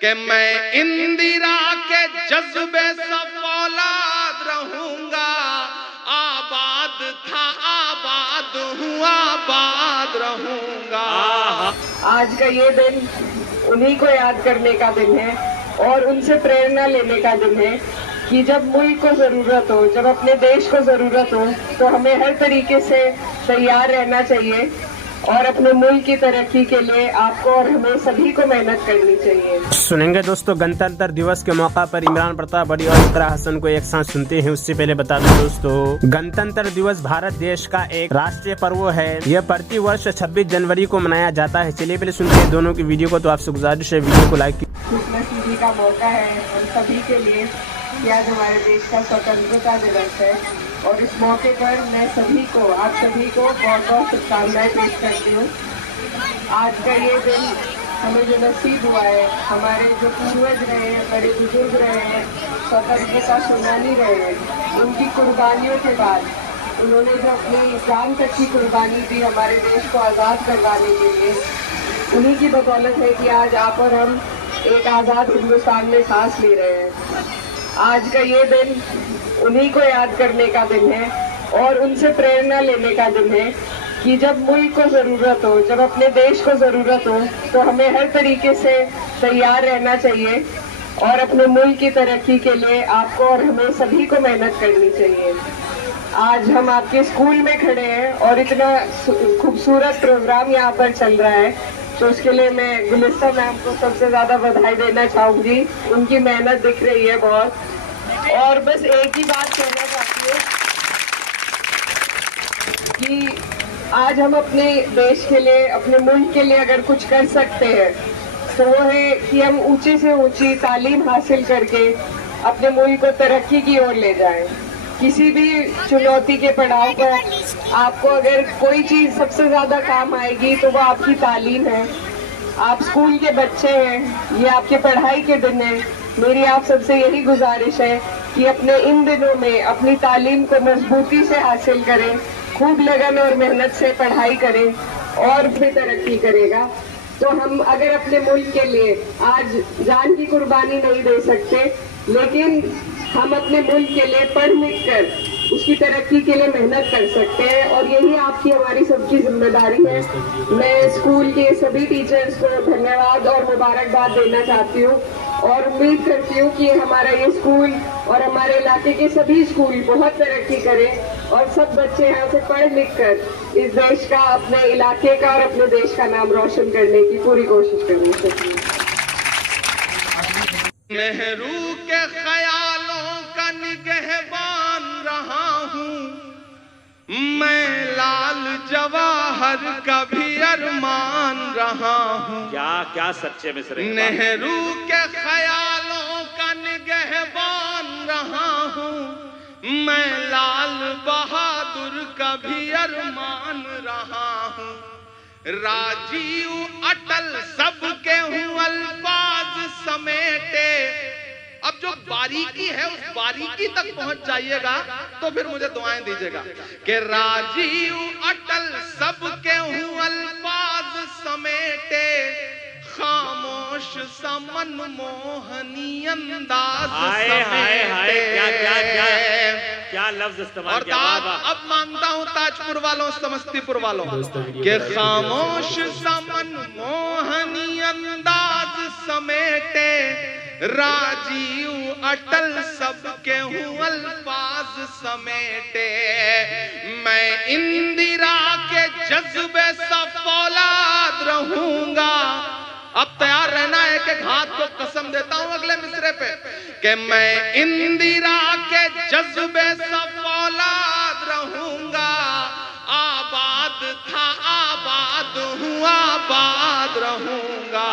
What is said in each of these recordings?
کہ میں اندرا کے جذبے سے فولاد رہوں گا، آباد تھا آباد ہوں آباد رہوں گا۔ آج کا یہ دن انہی کو یاد کرنے کا دن ہے اور ان سے پریرنا لینے کا دن ہے کہ جب ملک کو ضرورت ہو، جب اپنے دیش کو ضرورت ہو تو ہمیں ہر طریقے سے تیار رہنا چاہیے اور اپنے ملک کی ترقی کے لیے آپ کو اور ہمیں سبھی کو محنت کرنی چاہیے۔ سنیں گے دوستو، گنتنتر دیوس کے موقع پر عمران پرتاپ بڑی اور اقرا حسن کو ایک ساتھ سنتے ہیں۔ اس سے پہلے بتا دوں دوستو، گنتنتر دیوس بھارت دیش کا ایک راشٹریہ پرو ہے۔ یہ پرتی ورش 26 جنوری کو منایا جاتا ہے۔ چلیے پہلے سنتے ہیں دونوں کی ویڈیو کو۔ تو آپ سے گزارش ہے ویڈیو کو لائک خوش نصیبی کا موقع ہے ہم سبھی کے لیے کہ آج ہمارے دیش کا سوتنترتا دیوس ہے، اور اس موقع پر میں سبھی کو، آپ سبھی کو بہت بہت شبھکامنائیں پیش کرتی ہوں۔ آج کا یہ دن ہمیں جو نصیب ہوا ہے، ہمارے جو پوروج رہے ہیں، بڑے بزرگ رہے ہیں، سوتنترتا سینانی رہے ہیں، ان کی قربانیوں کے بعد انہوں نے جو اپنی جان تک کی قربانی دی ہمارے دیش کو آزاد کروانے کے لیے، انہی کی بدولت ہے کہ آج آپ اور ہم ایک آزاد ہندوستان میں سانس لے رہے ہیں۔ آج کا یہ دن انہی کو یاد کرنے کا دن ہے اور ان سے پریرنا لینے کا دن ہے کہ جب ملک کو ضرورت ہو، جب اپنے دیش کو ضرورت ہو تو ہمیں ہر طریقے سے تیار رہنا چاہیے اور اپنے ملک کی ترقی کے لیے آپ کو اور ہمیں سبھی کو محنت کرنی چاہیے۔ آج ہم آپ کے اسکول میں کھڑے ہیں اور اتنا خوبصورت پروگرام یہاں پر چل رہا ہے، تو اس کے لیے میں گلستہ میم کو سب سے زیادہ بدھائی دینا چاہوں گی۔ ان کی محنت دکھ رہی ہے بہت، اور بس ایک ہی بات کہنا چاہتی ہوں کہ آج ہم اپنے دیش کے لیے، اپنے ملک کے لیے اگر کچھ کر سکتے ہیں تو وہ ہے کہ ہم اونچی سے اونچی تعلیم حاصل کر کے اپنے ملک کو ترقی کی اور لے جائیں۔ کسی بھی چنوتی کے پڑاؤ پر آپ کو اگر کوئی چیز سب سے زیادہ کام آئے گی تو وہ آپ کی تعلیم ہے۔ آپ اسکول کے بچے ہیں، یہ آپ کے پڑھائی کے دن ہیں۔ میری آپ سب سے یہی گزارش ہے کہ اپنے ان دنوں میں اپنی تعلیم کو مضبوطی سے حاصل کریں، خوب لگن اور محنت سے پڑھائی کریں اور بھی ترقی کرے گا۔ تو ہم اگر اپنے ملک کے لیے آج جان کی قربانی نہیں دے سکتے، لیکن ہم اپنے ملک کے لیے پڑھ لکھ کر اس کی ترقی کے لیے محنت کر سکتے ہیں، اور یہی آپ کی ہماری سب کی ذمہ داری ہے۔ میں اسکول کے سبھی ٹیچرز کو دھنیہ واد اور مبارکباد دینا چاہتی ہوں، اور امید کرتی ہوں کہ ہمارا یہ اسکول اور ہمارے علاقے کے سبھی اسکول بہت ترقی کریں اور سب بچے یہاں سے پڑھ لکھ کر اس دیش کا، اپنے علاقے کا اور اپنے دیش کا نام روشن کرنے کی پوری کوشش کرنی چاہیے۔ نہرو کے خیالوں کا نگہبان رہا ہوں میں، لال جواہر کا بھی ارمان رہا ہوں۔ کیا سچے مصرے ہیں۔ نہرو کے خیالوں کا نگہبان رہا ہوں میں، لال بہادر کا بھی ارمان رہا ہوں۔ راجیو اٹل سب کے ہوں الفاظ سمیٹے۔ اب جو باریکی ہے اس باریکی تک پہنچ جائیے گا تو پھر مجھے دعائیں دیجیے گا کہ راجیو اٹل سب کے ہوں الفاظ سمیٹے، خاموش سمن موہنی انداز سمیٹے۔ کیا لفظ استعمال اور کیا۔ اب مانگتا ہوں تاج پور والوں، سمستی پور والوں کہ خاموش سمن موہنی انداز سمیٹے، راجیو اٹل سب کے ہوں الفاظ سمیٹے، میں اندرا کے جذبے سے فولاد رہوں گا۔ اب تیار رہنا ہے کہ ہاتھ کو قسم دیتا ہوں اگلے مصرے پہ کہ میں اندرا کے جذبے سے فولاد رہوں گا، آباد تھا آباد ہوں آباد رہوں گا۔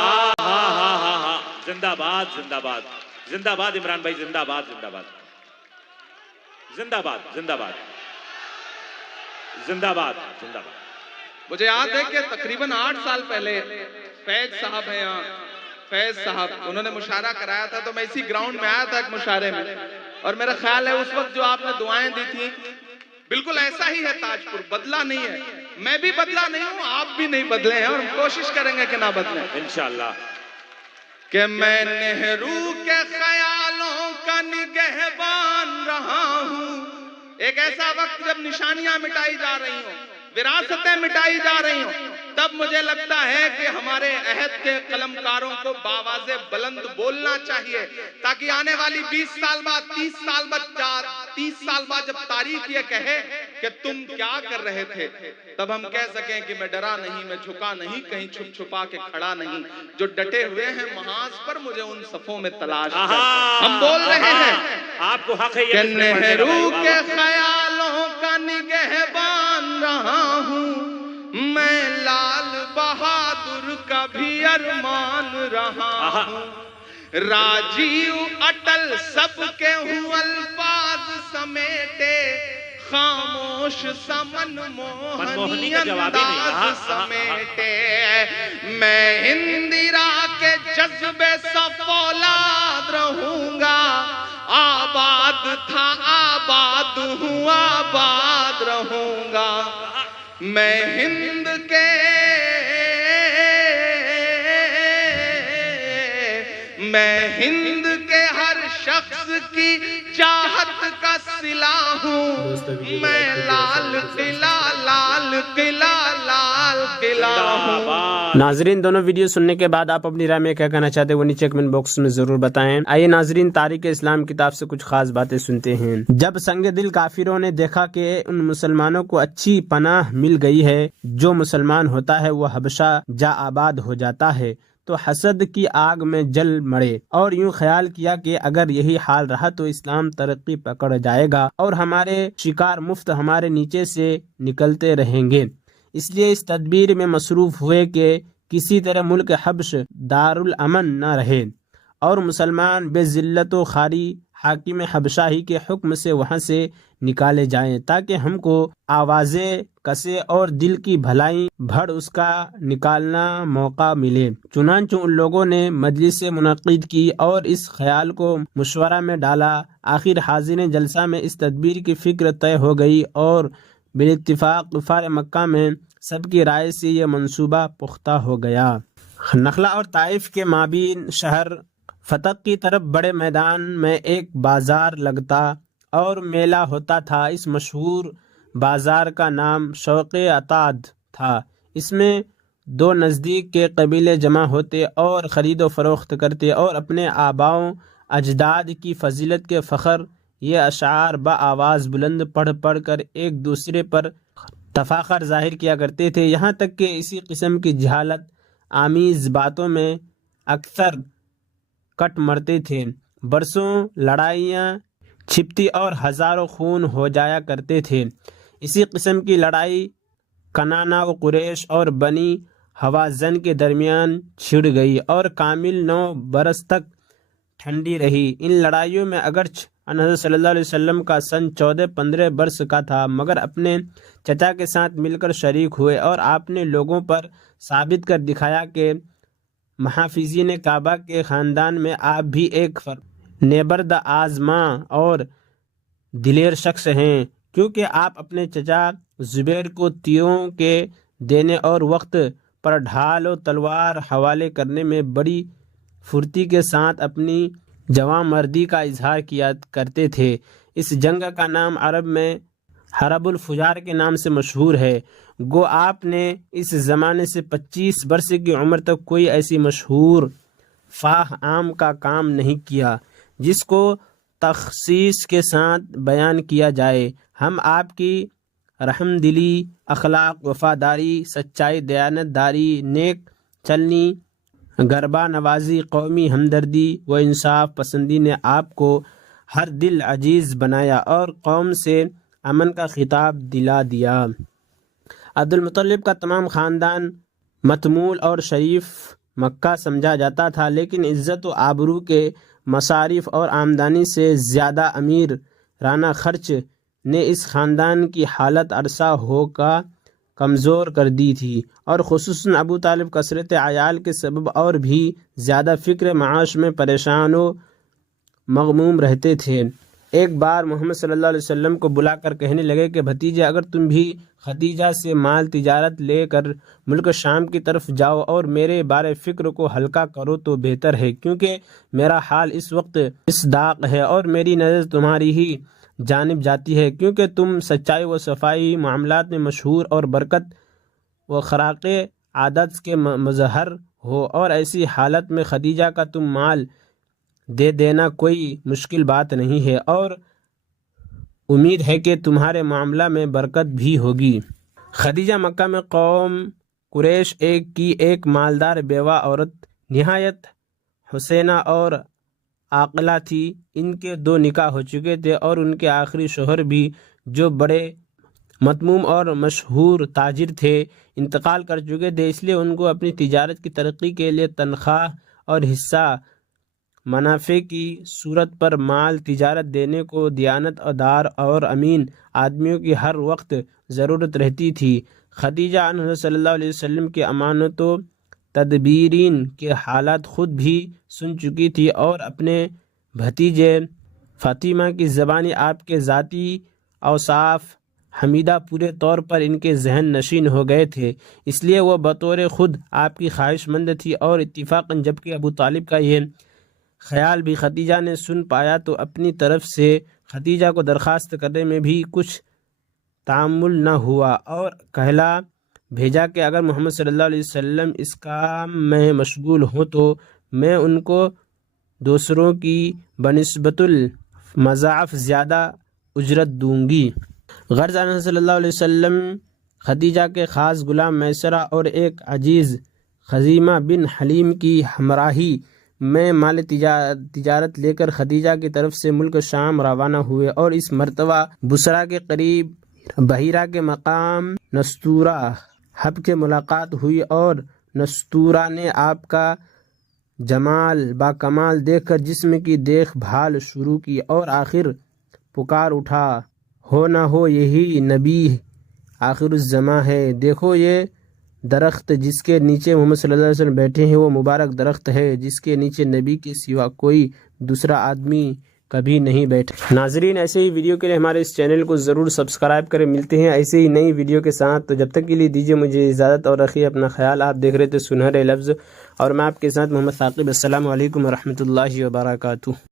زندہ باد زندہ باد زندہ باد عمران بھائی، زندہ باد زندہ باد زندہ باد زندہ باد زندہ باد زندہ باد۔ مجھے یاد ہے کہ تقریباً 8 سال پہلے فیض صاحب ہیں یہاں، فیض صاحب انہوں نے مشاعرہ کرایا تھا، تو میں اسی گراؤنڈ میں آیا تھا ایک مشاعرے میں، اور میرا خیال ہے اس وقت جو آپ نے دعائیں دی تھی بالکل ایسا ہی ہے تاج پور، بدلا نہیں ہے۔ میں بھی بدلا نہیں ہوں، آپ بھی نہیں بدلے ہیں، اور کوشش کریں گے کہ نہ بدلیں انشاءاللہ۔ کہ میں نہرو کے خیالوں کا نگہبان رہا ہوں. ایک ایسا وقت جب نشانیاں مٹائی جا رہی ہوں، وراثتیں مٹائی جا رہی ہوں، تب مجھے لگتا ہے کہ ہمارے عہد کے قلمکاروں کو باواز بلند بولنا چاہیے، تاکہ آنے والی 20 سال بعد 30 سال بعد جب تاریخ یہ کہے کہ تم کیا کر رہے تھے، تب ہم کہہ سکیں کہ میں ڈرا نہیں، میں جھکا نہیں، کہیں چھپ چھپا کے کھڑا نہیں. جو ڈٹے ہوئے ہیں محاذ پر، مجھے ان صفوں میں تلاش کر. ہم بول رہے ہیں آپ کو حق ہے کہ نہرو کے خیالوں کا نگہبان رہا ہوں، میں لال بہادر کا بھی ارمان رہا ہوں. راجیو اٹل سب کے ہوں الفاظ سمیٹے، خاموش سا منموہنی انداز سمیٹے. میں اندرا کے جذبے سا فولاد رہوں گا، آباد تھا آباد ہوں آباد رہوں گا. میں ہند کے ہر شخص کی چاہت کا صلہ ہوں. میں لال قلعہ لال قلعہ لال قلعہ ہوں. ناظرین، دونوں ویڈیو سننے کے بعد آپ اپنی رائے میں کیا کہنا چاہتے ہیں وہ نیچے کمنٹ باکس میں ضرور بتائیں. آئیے ناظرین، تاریخ اسلام کتاب سے کچھ خاص باتیں سنتے ہیں. جب سنگ دل کافروں نے دیکھا کہ ان مسلمانوں کو اچھی پناہ مل گئی ہے، جو مسلمان ہوتا ہے وہ حبشہ جا آباد ہو جاتا ہے، تو حسد کی آگ میں جل مڑے اور یوں خیال کیا کہ اگر یہی حال رہا تو اسلام ترقی پکڑ جائے گا اور ہمارے شکار مفت ہمارے نیچے سے نکلتے رہیں گے. اس لیے اس تدبیر میں مصروف ہوئے کہ کسی طرح ملک حبش دارالامن نہ رہے اور مسلمان بے ذلت و خواری حاکم حبشہ ہی کے حکم سے وہاں سے نکالے جائیں، تاکہ ہم کو آوازیں کسے اور دل کی بھلائی بھر اس کا نکالنا موقع ملے. چنانچہ ان لوگوں نے مجلس منعقد کی اور اس خیال کو مشورہ میں ڈالا. آخر حاضرین جلسہ میں اس تدبیر کی فکر طے ہو گئی اور بالاتفاق کفار مکہ میں سب کی رائے سے یہ منصوبہ پختہ ہو گیا. نخلا اور طائف کے مابین شہر فتح کی طرف بڑے میدان میں ایک بازار لگتا اور میلہ ہوتا تھا. اس مشہور بازار کا نام شوق عتاد تھا. اس میں دو نزدیک کے قبیلے جمع ہوتے اور خرید و فروخت کرتے اور اپنے آباؤں اجداد کی فضیلت کے فخر یہ اشعار بآواز بلند پڑھ پڑھ کر ایک دوسرے پر تفاخر ظاہر کیا کرتے تھے. یہاں تک کہ اسی قسم کی جہالت آمیز باتوں میں اکثر کٹ مرتے تھے. برسوں لڑائیاں چھپتی اور ہزاروں خون ہو جایا کرتے تھے. اسی قسم کی لڑائی کنانا و قریش اور بنی حوازن کے درمیان چھڑ گئی اور کامل 9 برس تک ٹھنڈی رہی. ان لڑائیوں میں اگرچہ حضرت صلی اللہ علیہ وسلم کا سن 14-15 برس کا تھا، مگر اپنے چچا کے ساتھ مل کر شریک ہوئے اور آپ نے لوگوں پر ثابت کر دکھایا کہ محافظین کعبہ کے خاندان میں آپ بھی ایک نیبرد آزماں اور دلیر شخص ہیں، کیونکہ آپ اپنے چچا زبیر کو تیروں کے دینے اور وقت پر ڈھال و تلوار حوالے کرنے میں بڑی پھرتی کے ساتھ اپنی جوان مردی کا اظہار کیا کرتے تھے. اس جنگ کا نام عرب میں حرب الفجار کے نام سے مشہور ہے. گو آپ نے اس زمانے سے 25 برس کی عمر تک کوئی ایسی مشہور فاح عام کا کام نہیں کیا جس کو تخصیص کے ساتھ بیان کیا جائے. ہم آپ کی رحم دلی، اخلاق، وفاداری، سچائی، دیانت داری، نیک چلنی، غربا نوازی، قومی ہمدردی و انصاف پسندی نے آپ کو ہر دل عزیز بنایا اور قوم سے امن کا خطاب دلا دیا. عبد المطلب کا تمام خاندان متمول اور شریف مکہ سمجھا جاتا تھا، لیکن عزت و آبرو کے مصارف اور آمدنی سے زیادہ امیر رانہ خرچ نے اس خاندان کی حالت عرصہ ہو کا کمزور کر دی تھی، اور خصوصاً ابو طالب کثرت عیال کے سبب اور بھی زیادہ فکر معاش میں پریشان و مغموم رہتے تھے. ایک بار محمد صلی اللہ علیہ وسلم کو بلا کر کہنے لگے کہ بھتیجے، اگر تم بھی خدیجہ سے مال تجارت لے کر ملک شام کی طرف جاؤ اور میرے بارے فکر کو ہلکا کرو تو بہتر ہے، کیونکہ میرا حال اس وقت اسداق ہے اور میری نظر تمہاری ہی جانب جاتی ہے، کیونکہ تم سچائی و صفائی معاملات میں مشہور اور برکت و خراق عادت کے مظہر ہو، اور ایسی حالت میں خدیجہ کا تم مال دے دینا کوئی مشکل بات نہیں ہے، اور امید ہے کہ تمہارے معاملہ میں برکت بھی ہوگی۔ خدیجہ مکہ میں قوم قریش کی ایک مالدار بیوہ عورت نہایت حسینہ اور عاقلہ تھی۔ ان کے 2 نکاح ہو چکے تھے اور ان کے آخری شوہر بھی، جو بڑے مطموم اور مشہور تاجر تھے، انتقال کر چکے تھے، اس لیے ان کو اپنی تجارت کی ترقی کے لیے تنخواہ اور حصہ منافع کی صورت پر مال تجارت دینے کو دیانت دار اور امین آدمیوں کی ہر وقت ضرورت رہتی تھی۔ خدیجہ عنہ صلی اللہ علیہ وسلم کی امانت و تدبیرین کے حالات خود بھی سن چکی تھی، اور اپنے بھتیجے فاطمہ کی زبانی آپ کے ذاتی اوصاف حمیدہ پورے طور پر ان کے ذہن نشین ہو گئے تھے، اس لیے وہ بطور خود آپ کی خواہش مند تھی، اور اتفاقاً جبکہ ابو طالب کا یہ خیال بھی خدیجہ نے سن پایا تو اپنی طرف سے خدیجہ کو درخواست کرنے میں بھی کچھ تعامل نہ ہوا، اور کہلا بھیجا کہ اگر محمد صلی اللہ علیہ وسلم اس کام میں مشغول ہوں تو میں ان کو دوسروں کی بنسبت المضاعف زیادہ اجرت دوں گی۔ غرض انس صلی اللہ علیہ وسلم خدیجہ کے خاص غلام میسرہ اور ایک عزیز خزیمہ بن حلیم کی ہمراہی میں مال تجارت لے کر خدیجہ کی طرف سے ملک شام روانہ ہوئے، اور اس مرتبہ بصرہ کے قریب بحیرہ کے مقام نستورہ حب کے ملاقات ہوئی، اور نستورہ نے آپ کا جمال با کمال دیکھ کر جسم کی دیکھ بھال شروع کی، اور آخر پکار اٹھا، ہو نہ ہو یہی نبی آخر الزماں ہے، دیکھو یہ درخت جس کے نیچے محمد صلی اللہ علیہ وسلم بیٹھے ہیں وہ مبارک درخت ہے جس کے نیچے نبی کے سوا کوئی دوسرا آدمی کبھی نہیں بیٹھا۔ ناظرین، ایسے ہی ویڈیو کے لیے ہمارے اس چینل کو ضرور سبسکرائب کریں۔ ملتے ہیں ایسے ہی نئی ویڈیو کے ساتھ، تو جب تک کے لیے دیجیے مجھے اجازت اور رکھیے اپنا خیال۔ آپ دیکھ رہے تھے سنہرے لفظ، اور میں آپ کے ساتھ محمد ثاقب۔ السلام علیکم ورحمۃ اللہ وبرکاتہ۔